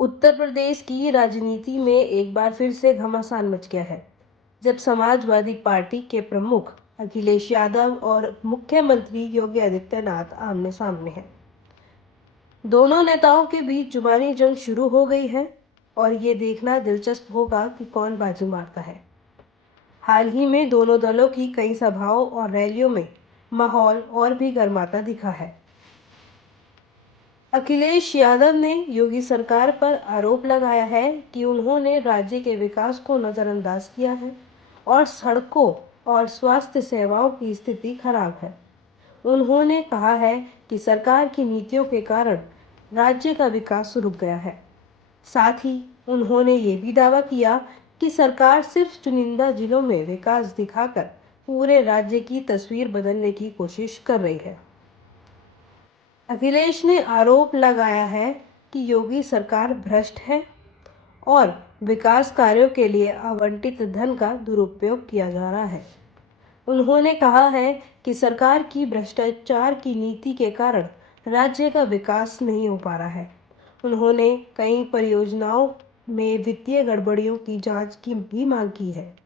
उत्तर प्रदेश की राजनीति में एक बार फिर से घमासान मच गया है, जब समाजवादी पार्टी के प्रमुख अखिलेश यादव और मुख्यमंत्री योगी आदित्यनाथ आमने सामने हैं। दोनों नेताओं के बीच जुबानी जंग शुरू हो गई है और ये देखना दिलचस्प होगा कि कौन बाजी मारता है। हाल ही में दोनों दलों की कई सभाओं और रैलियों में माहौल और भी गर्माता दिखा है। अखिलेश यादव ने योगी सरकार पर आरोप लगाया है कि उन्होंने राज्य के विकास को नजरअंदाज किया है और सड़कों और स्वास्थ्य सेवाओं की स्थिति खराब है। उन्होंने कहा है कि सरकार की नीतियों के कारण राज्य का विकास रुक गया है। साथ ही उन्होंने ये भी दावा किया कि सरकार सिर्फ चुनिंदा जिलों में विकास दिखाकर पूरे राज्य की तस्वीर बदलने की कोशिश कर रही है। अखिलेश ने आरोप लगाया है कि योगी सरकार भ्रष्ट है और विकास कार्यों के लिए आवंटित धन का दुरुपयोग किया जा रहा है। उन्होंने कहा है कि सरकार की भ्रष्टाचार की नीति के कारण राज्य का विकास नहीं हो पा रहा है। उन्होंने कई परियोजनाओं में वित्तीय गड़बड़ियों की जांच की भी मांग की है।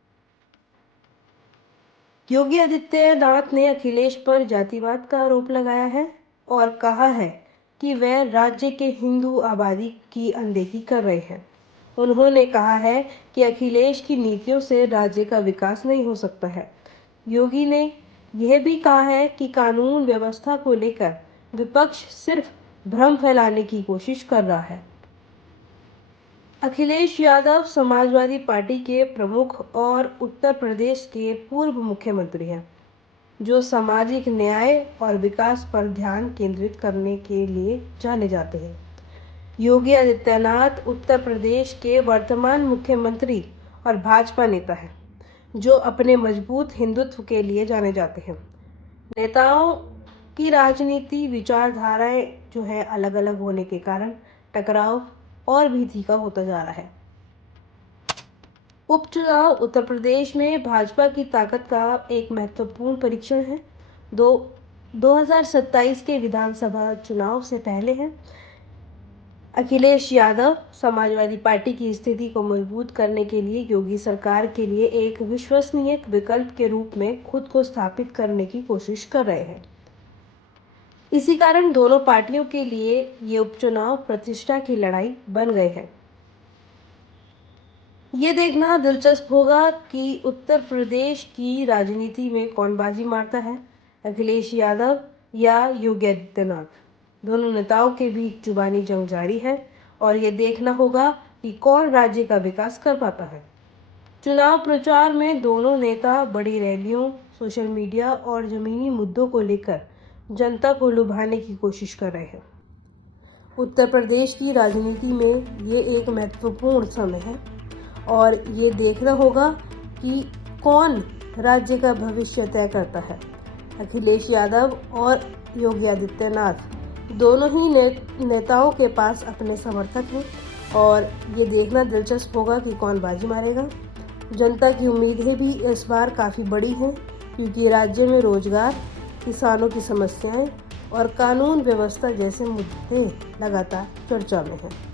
योगी आदित्यनाथ ने अखिलेश पर जातिवाद का आरोप लगाया है और कहा है कि वह राज्य के हिंदू आबादी की अनदेखी कर रहे हैं। उन्होंने कहा है कि अखिलेश की नीतियों से राज्य का विकास नहीं हो सकता है। योगी ने यह भी कहा है कि कानून व्यवस्था को लेकर विपक्ष सिर्फ भ्रम फैलाने की कोशिश कर रहा है। अखिलेश यादव समाजवादी पार्टी के प्रमुख और उत्तर प्रदेश के पूर्व मुख्यमंत्री हैं, जो सामाजिक न्याय और विकास पर ध्यान केंद्रित करने के लिए जाने जाते हैं। योगी आदित्यनाथ उत्तर प्रदेश के वर्तमान मुख्यमंत्री और भाजपा नेता हैं, जो अपने मजबूत हिंदुत्व के लिए जाने जाते हैं। नेताओं की राजनीति विचारधाराएं जो है अलग-अलग होने के कारण टकराव और भी तीखा होता जा रहा है। उपचुनाव उत्तर प्रदेश में भाजपा की ताकत का एक महत्वपूर्ण परीक्षण है। 2027 के विधानसभा चुनाव से पहले है। अखिलेश यादव समाजवादी पार्टी की स्थिति को मजबूत करने के लिए योगी सरकार के लिए एक विश्वसनीय विकल्प के रूप में खुद को स्थापित करने की कोशिश कर रहे हैं। इसी कारण दोनों पार्टियों के लिए ये उपचुनाव प्रतिष्ठा की लड़ाई बन गए हैं। ये देखना दिलचस्प होगा कि उत्तर प्रदेश की राजनीति में कौन बाजी मारता है, अखिलेश यादव या योगी आदित्यनाथ। दोनों नेताओं के बीच जुबानी जंग जारी है और ये देखना होगा कि कौन राज्य का विकास कर पाता है। चुनाव प्रचार में दोनों नेता बड़ी रैलियों, सोशल मीडिया और जमीनी मुद्दों को लेकर जनता को लुभाने की कोशिश कर रहे हैं। उत्तर प्रदेश की राजनीति में ये एक महत्वपूर्ण समय है और ये देखना होगा कि कौन राज्य का भविष्य तय करता है। अखिलेश यादव और योगी आदित्यनाथ दोनों ही नेताओं के पास अपने समर्थक हैं और ये देखना दिलचस्प होगा कि कौन बाजी मारेगा। जनता की उम्मीदें भी इस बार काफ़ी बड़ी हैं, क्योंकि राज्य में रोजगार, किसानों की समस्याएं और कानून व्यवस्था जैसे मुद्दे लगातार चर्चा में हैं।